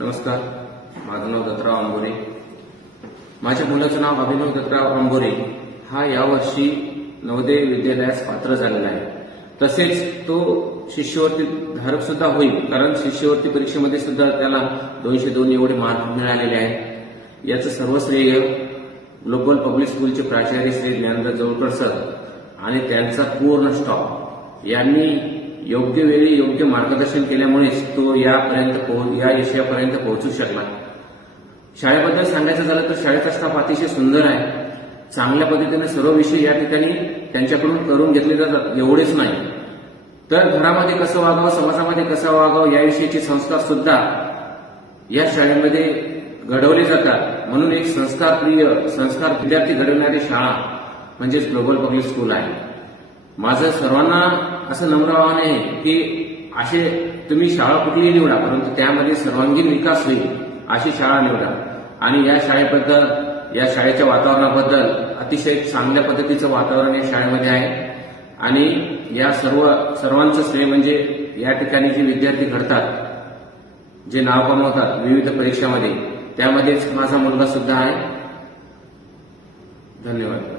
नमस्कार, माझं नाव दत्तराव आंबोरे. माझ्या मुलाचं नाव अभिनव दत्तराव आंबोरे. हा यावर्षी नवोदय विद्यालयास पात्र झालेला आहे. तसेच तो शिष्यवृत्ती धारक सुद्धा होईल, कारण शिष्यवृत्ती परीक्षेमध्ये सुद्धा त्याला 202 एवढे मार्क मिळालेले आहेत. याचं सर्व श्रेय ग्लोबल पब्लिक स्कूलचे प्राचार्य श्री ज्ञानराज जवळकर सर आणि त्यांचा पूर्ण स्टॉफ यांनी योग्य वेळी योग्य मार्गदर्शन केल्यामुळेच तो या यशापर्यंत पोहोचू शकला. शाळेबद्दल सांगायचं झालं तर शाळेचा स्टाफ अतिशय सुंदर आहे. चांगल्या पद्धतीने सर्व विषय या ठिकाणी त्यांच्याकडून करून घेतले जातात. एवढेच नाही तर घरामध्ये कसं वागावं, समाजामध्ये कसं वागावं याविषयीचे संस्कार सुद्धा या शाळेमध्ये घडवले जातात. म्हणून एक संस्कार विद्यार्थी घडवणारी शाळा म्हणजेच ग्लोबल पब्लिक स्कूल आहे. माझं सर्वांना असं नम्र आवाहन आहे की असे तुम्ही शाळा कुठलीही निवडा, परंतु त्यामध्ये सर्वांगीण विकास होईल अशी शाळा निवडा. आणि या शाळेबद्दल, या शाळेच्या वातावरणाबद्दल अतिशय चांगल्या पद्धतीचं वातावरण या शाळेमध्ये आहे. आणि या सर्वांचं श्रेय म्हणजे या ठिकाणी जे विद्यार्थी घडतात, जे नाव कमावतात विविध परीक्षांमध्ये, त्यामध्येच माझा मुलगा सुद्धा आहे. धन्यवाद.